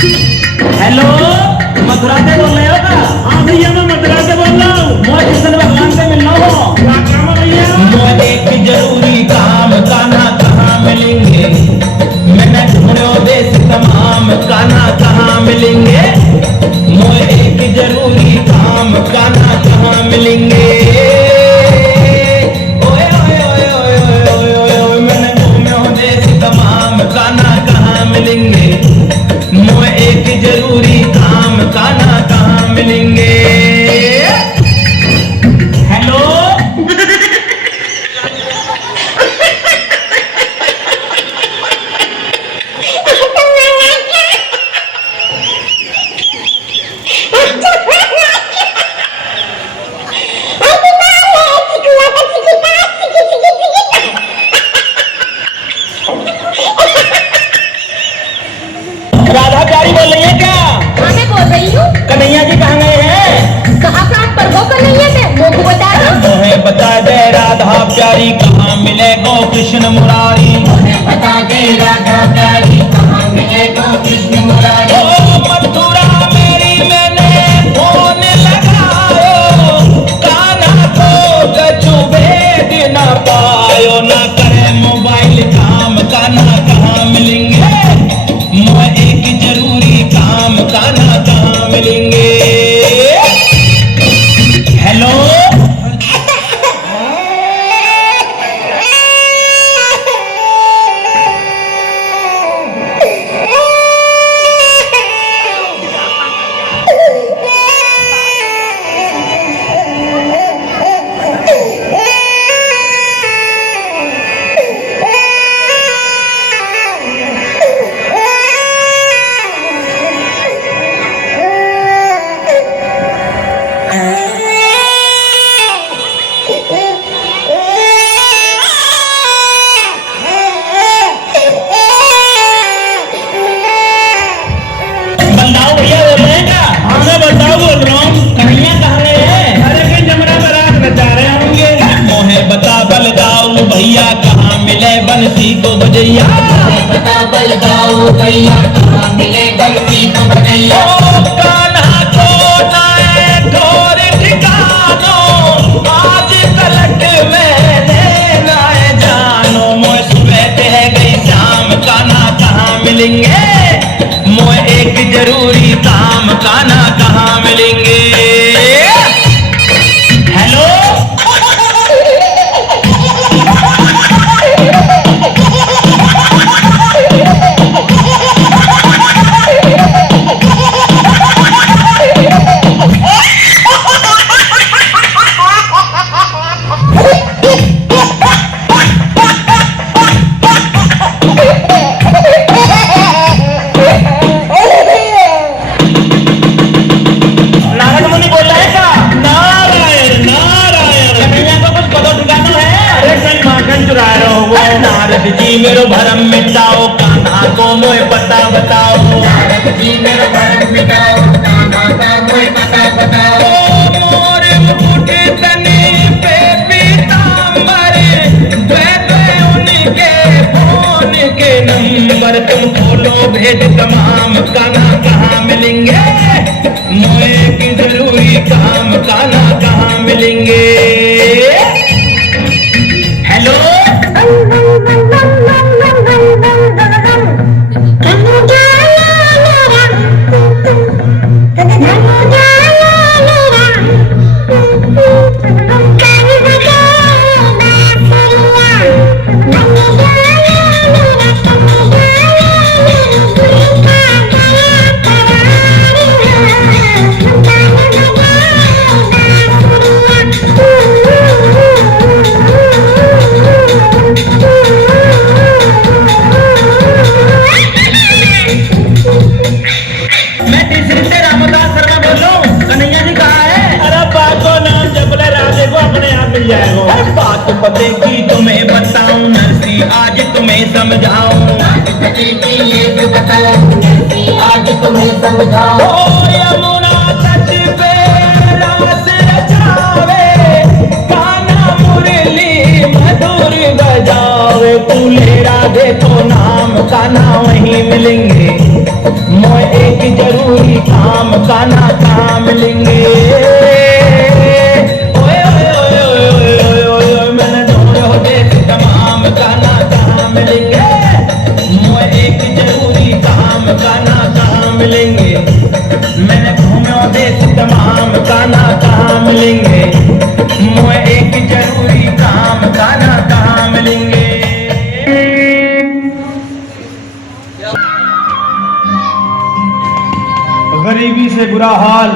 Hello, Mathura से बोल रहे हो का? हाँ भैया मैं मथुरा से बोल रहा हूँ। मैं कृष्ण भगवान से मिलना हो। क्या काम है भैया? मैं एक जरूरी काम, कान्हा कहाँ मिलेंगे? मैंने ढूंढो देश तमाम, कान्हा कहाँ मिलेंगे? मैं एक जरूरी काम, कान्हा कहाँ मिलेंगे? ओए ओए ओए ओए ओए ओए ओए ओए, मैंने ढूंढो देश तमाम, कान्हा कहाँ मिलेंगे? मैं एक जरूरी काम, कान्हा कहाँ मिलेंगे? हेलो, राधा प्यारी बोल रही है क्या? हाँ मैं बोल रही हूँ। कन्हैया जी कहाँ गए हैं? कहाँ का आप प्रभु कन्हैया थे वो को बता दो। तुम्हें बता दे राधा प्यारी कहाँ मिले गो कृष्ण मुरारी? तुम्हें बता दे राधा प्यारी कहाँ मिले गो कृष्ण मुरारी। ओ मथुरा मेरी मैंने फोन लगायो, कान्हा को कछु भेद न पायो, ना करे मोबाइल काम, कान्हा कहाँ मिलेंगे? मैं एक जरूरी काम, कान्हा कहाँ मिलेंगे? हेलो, बलदाऊ भैया बोल रहे हैं क्या? हाँ मैं बताओ बोल रहा हूँ। कन्हैया कहाँ गए हैं? अरे कहीं जमरा में रात नचा रहे होंगे। मोहे बता बलदाऊ भैया कहाँ मिले बंसी को बजैया? बता बलदाऊ भैया कहाँ मिले बंसी को बजैया। ओ कान्हा को नाए ठोर ठिकानो, आज तलक मैंने नाए जानो, मोए सुबह कह गई शाम, कान्हा कहाँ मिलेंगे? मोए एक जरूरी काम, कान्हा कहाँ मिलेंगे? हेलो, नारद मुनि बोल रहे हैं क्या? नारायण नारायण। कन्हैया को कुछ पता ठिकाना है? अरे कहीं माखन चुरा रहे हो वो। नारद जी मेरो भरम मिटाओ, कान्हा को मोए पता बताओ। नारद जी मेरा भरम मिटाओ, कान्हा का मोए पता बताओ। ओ मोर मुकुट तने पे पीतांबर, द्वैत उनके फोन के नंबर, तुम खोलो भेद तमाम, कान्हा कहाँ मिलेंगे? मोए की जरूरी काम, कान्हा कहाँ मिलेंगे? हेलो, मैं तीसरी से रामदास शर्मा बोल रहा हूँ। कन्हैया जी कहाँ है? अरे बाको नाम जप ले राधे को अपने आप मिल जाएगा। हर बात पते की तुम्हें बताऊं, नरसी आज तुम्हें समझाऊं। आज तुम्हें समझाओ। ओ यमुना तट पे रास रचावे, कान्हा मुरली मधुर बजावे, तूले राधे को नाम, कान्हा वहीं मिलेंगे। मोए एक जरूरी काम का ना काम लेंगे। ओए ओए ओए ओए ओए ओए ओए मैंने ढूंढो देश तमाम का ना काम लेंगे। मोए एक जरूरी काम का ना काम लेंगे। मैंने घूमो देश तमाम का ना काम लेंगे। मोए एक जरूरी काम का ना काम लेंगे। गरीबी से बुरा हाल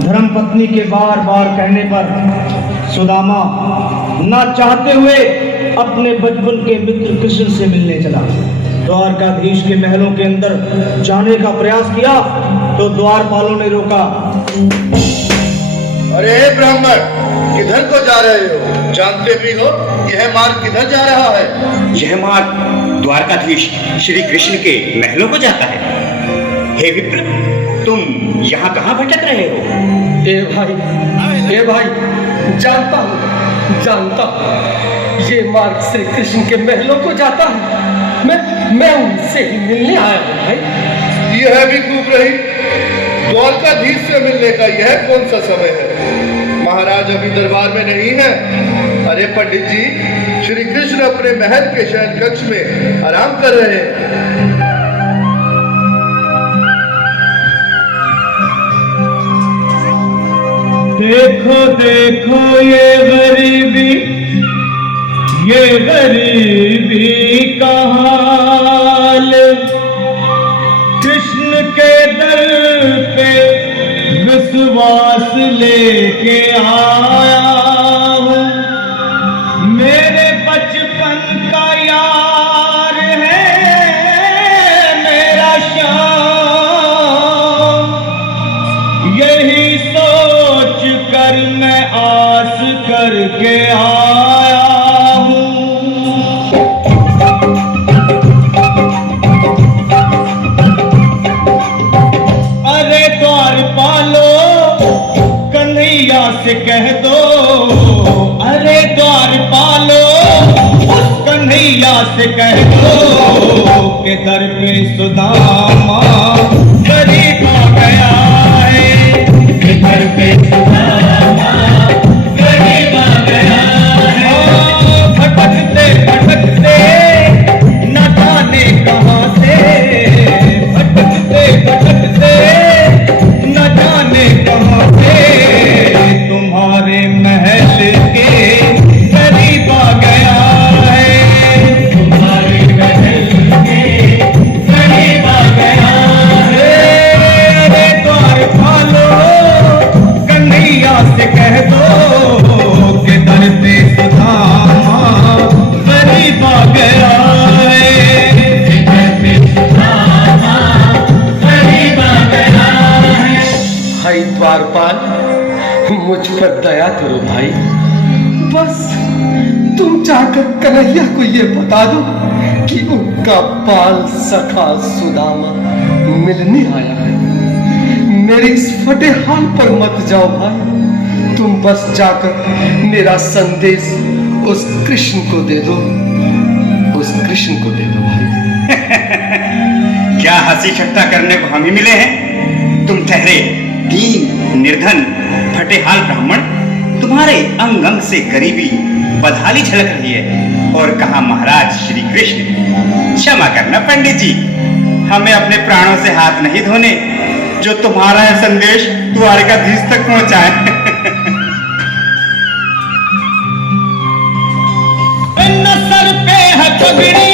धर्मपत्नी के बार बार कहने पर सुदामा ना चाहते हुए अपने बचपन के मित्र कृष्ण से मिलने चला। द्वारकाधीश के महलों के अंदर जाने का प्रयास किया तो द्वारपालों ने रोका। अरे ब्राह्मण, किधर को जा रहे हो? जानते भी हो यह मार्ग किधर जा रहा है? यह मार्ग द्वारकाधीश श्री कृष्ण के महलों को जाता है। हे विप्र, तुम यहाँ कहाँ भटक रहे हो? ए भाई, जानता हूँ ये मार्ग श्री कृष्ण के महलों को जाता है। मैं उनसे ही मिलने आया हूँ भाई। यह भी खूब रही, द्वारकाधीश से मिलने का यह कौन सा समय है? महाराज अभी दरबार में नहीं है। अरे पंडित जी, श्री कृष्ण अपने महल के शयन कक्ष में आराम कर रहे हैं। देखो देखो ये गरीबी का हाल, कृष्ण के दर पे विश्वास लेके आया हूँ। मेरे बचपन का यार है मेरा श्याम, यही सोच कर मैं आस करके आया हूँ। अरे द्वारपालो कन्हैया से कह दो, अरे द्वारपालो कन्हैया से कह दो के दर पे सुदामा गरीब आ गया है। के दर पे सुदामा गरीब आ गया है। भटकते भटकते न जाने कहाँ से, भटकते भटकते न जाने कहाँ से तुम्हारे महल के करीब आ गया है। तुम्हारे महल के करीब आ गया है। द्वारपालो कन्हैया से कह दो कि दर पे सुदामा गरीब आ गया है। दर पे सुदामा गरीब आ गया है। भाई द्वारपाल, मुझ पर दया करो भाई। बस तुम जाकर कन्हैया को ये बता दो कि उनका बाल सखा सुदामा मिलने आया है। मेरे इस फटे हाल पर मत जाओ भाई। तुम बस जाकर मेरा संदेश उस कृष्ण को दे दो, उस कृष्ण को दे दो भाई। क्या हंसी ठट्टा करने को हम ही मिले हैं? तुम ठहरे दीन निर्धन फटेहाल ब्राह्मण, तुम्हारे अंग अंग से गरीबी बदहाली झलक रही है। और कहा महाराज श्री कृष्ण। क्षमा करना पंडित जी, हमें अपने प्राणों से हाथ नहीं धोने जो तुम्हारा यह संदेश द्वारकाधीश तक पहुंचाए। न सर पे है पगड़ी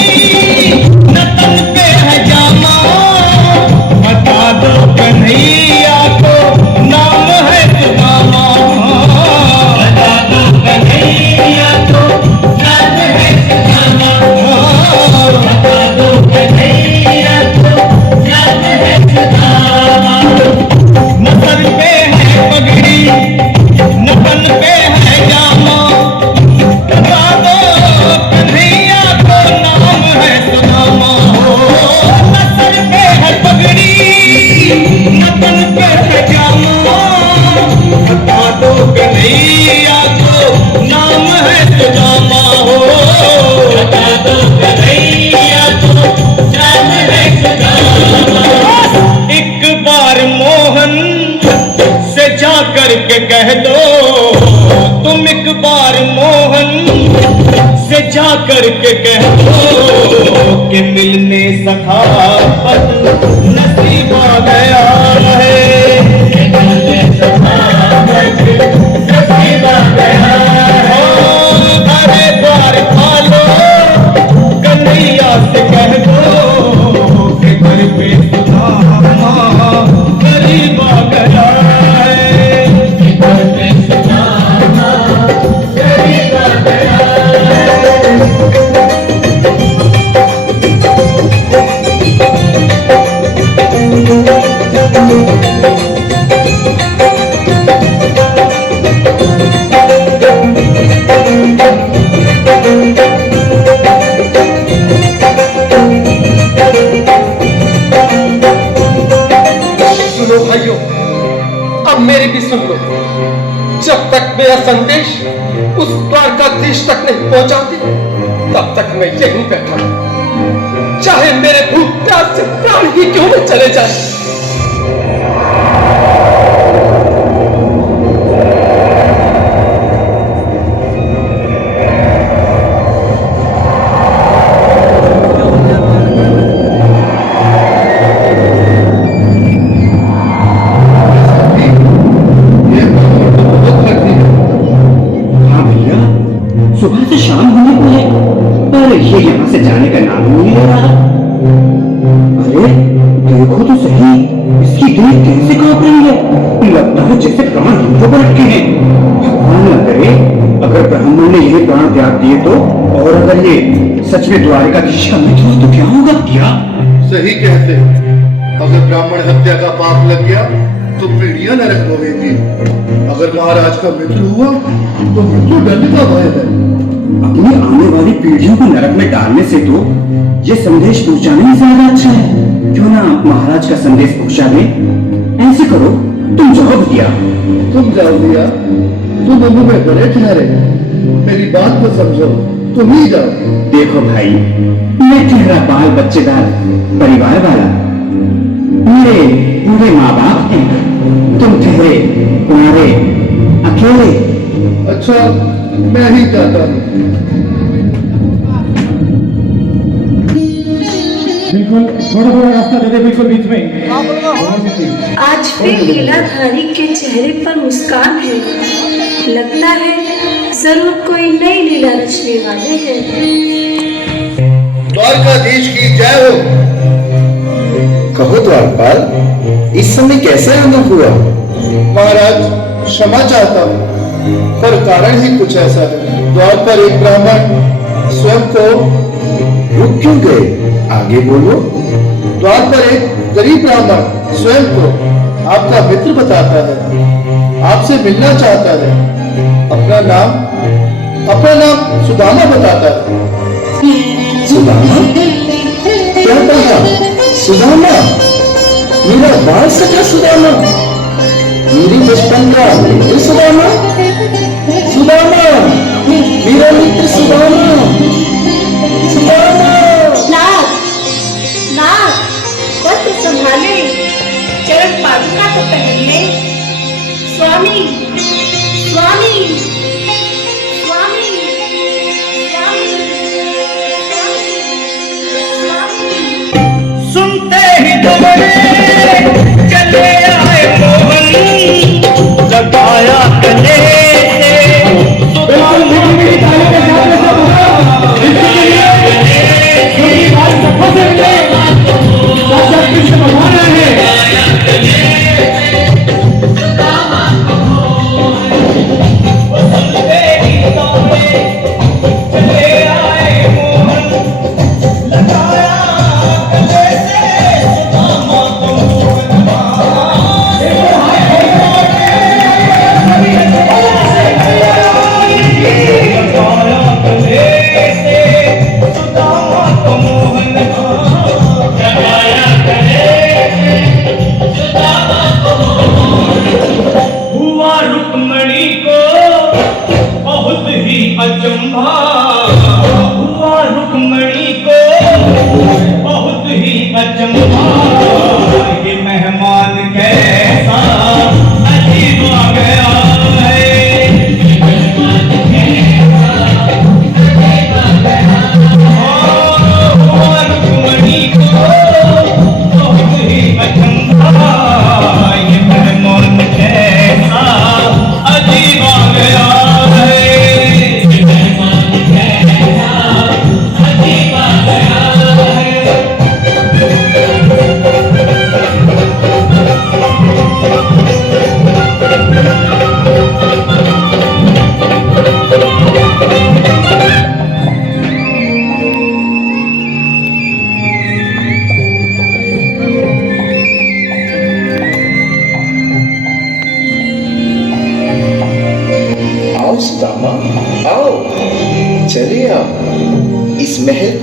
न तन पे है जामा, बता दो कन्हैया को नाम है सुदामा। बता दो कन्हैया को नाम है सुदामा। बता दो कन्हैया को नाम है सुदामा। न सर पे है पगड़ी न तन पे है जामा, बता दो कन्हैया को नाम करके कह दो, तुम एक बार मोहन से जा करके कह दो कि मिलने सखावत नसीब आ गया है। नसीब आ गया है। अरे द्वार खोलो, कन्हैया से कह दो कि घर पे सुदामा गरीब आ गया है। घर पे सुदामा गरीब आ गया है। सुनो भाइयों, अब मेरी भी सुन लो। जब तक मेरा संदेश उस द्वारकाधीश तक नहीं पहुंचाती, तब तक मैं यहीं बैठा हूं, चाहे मेरे भूख प्यास से प्राण ही क्यों न चले जाए। हाँ भैया, सुबह से शाम होने को है, पर ये यहाँ से जाने का नाम ही नहीं ले रहा। अरे देखो तो सही, इसकी देह कैसे कांप रही है। लगता है जैसे प्राण हाथों पर अटके हैं। भगवान न करे अगर ब्राह्मण ने यही प्राण त्याग दिए तो, और अगर ये सच में द्वारकाधीश का मित्र हो तो क्या होगा? क्या सही कहते हो। अगर ब्राह्मण हत्या का पाप लग गया तो पीढ़ियां नरक भोगेंगी। अगर महाराज का मित्र हुआ तो मृत्यु दंड का भय है। अपनी आने वाली पीढ़ियों को नरक में डालने से तो ये संदेश पहुंचाना ही ज्यादा अच्छा है। क्यों ना महाराज का संदेश पहुंचा दें। ऐसे करो, तुम जाओ भैया। तुम जाओ भैया, तुम अबू में बड़े ठहरे, मेरी बात को समझो, तुम ही जाओ। देखो भाई, मैं ठहरा बाल बच्चेदार परिवार वाला, मेरे पूरे माँ बाप हैं। तुम ठहरे कुंवारे अकेले। अच्छा, मैं ही जाता हूँ। बिल्कुल थोड़ा थोड़ा रास्ता दे दे, बिल्कुल बीच में। आज फिर लीलाधारी के चेहरे पर मुस्कान है। लगता है जरूर कोई नई लीला रचने वाले हैं। द्वारकाधीश की जय हो। कहो द्वारपाल, इस समय कैसे आना हुआ? महाराज क्षमा चाहता हूँ, पर कारण ही कुछ ऐसा है। द्वार पर एक ब्राह्मण स्वयं को रुक क्यों गए? आगे बोलो। द्वार पर एक गरीब ब्राह्मण स्वयं को आपका मित्र बताता है, आपसे मिलना चाहता है। अपना नाम सुदामा बताता है। सुदामा? क्या कहा? सुदामा? मेरा बाल सखा सुदामा, मेरी बचपन का मित्र सुदामा, सुदामा, मेरा मित्र सुदामा, सुदामा। नाथ, नाथ, वस्त्र संभाले, चरण पादुका तो पहन ले। स्वामी, स्वामी, स्वामी, स्वामी, स्वामी। सुनते ही दौड़े चले आए मोहन, लगाया गले से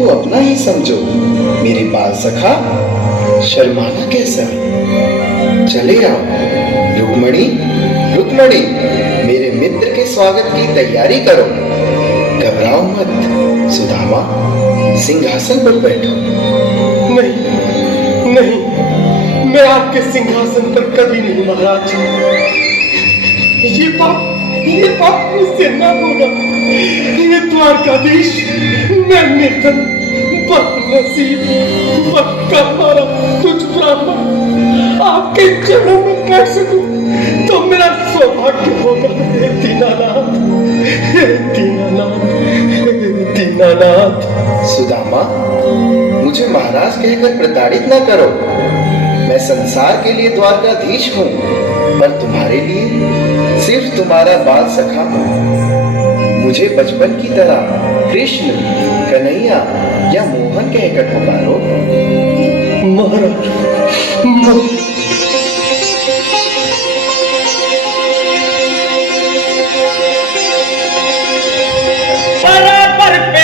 अपना ही समझो मेरे बाल सखा, शर्माना कैसा। चले आओ रुक्मणी, रुक्मणी मेरे मित्र के स्वागत की तैयारी करो। घबराओ मत सुदामा, सिंहासन पर बैठो। नहीं नहीं, मैं आपके सिंहासन पर कभी नहीं महाराज। ये पाप मुझसे ना होगा। ये द्वारकाधीश, मैं निर्धन बदनसीब मक्का मारा तुझ ब्राह्मण आपके चरणों में बैठ सकूं तो मेरा सौभाग्य होगा। हे दीनानाथ, हे दीनानाथ, हे दीनानाथ। सुदामा, मुझे महाराज कहकर प्रताड़ित ना करो। मैं संसार के लिए द्वारकाधीश हूँ, पर तुम्हारे लिए सिर्फ तुम्हारा बाल सखा हूँ। मुझे बचपन की तरह कृष्ण, कन्हैया या मोहन कहकर पुकारो। महाराज बराबर पे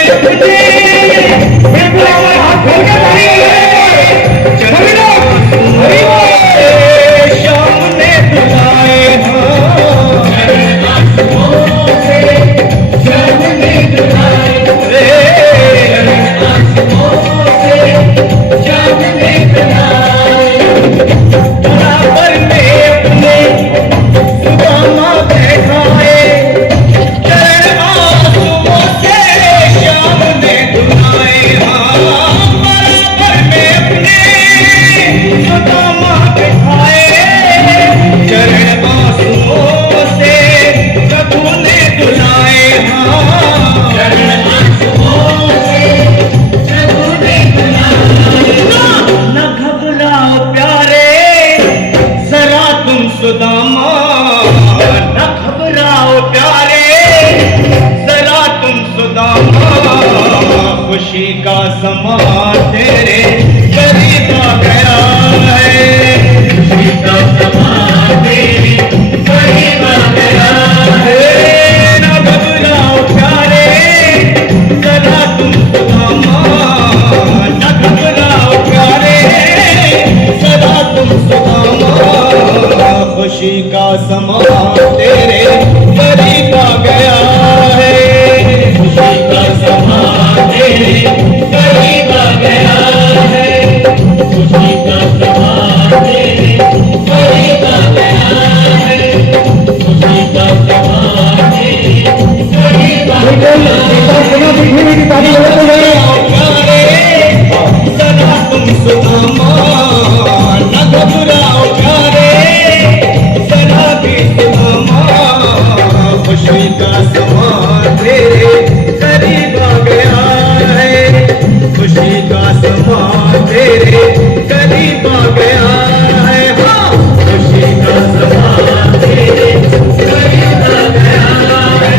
सुदामा, न घबराओ प्यारे जरा तुम सुदामा, खुशी का समा तेरे करीब आ गया है। खुशी का समा तेरे करीब आ गया है। न घबराओ प्यारे जरा तुम सुदामा, न घबराओ प्यारे जरा तुम सुदामा, खुशी का समा तेरे करीब आ गया है। खुशी का समा तेरे करीब आ गया है। खुशी का समा तेरे करीब आ गया है। खुशी का समा तेरे करीब आ गया है। सदा तुम सुदामा, न घबराओ प्यारे सदा भी सुदामा, खुशी का समा तेरे करीब आ गया है। खुशी का समा तेरे करीब आ गया है। हाँ, खुशी का समा तेरे करीब आ गया है।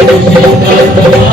खुशी का समा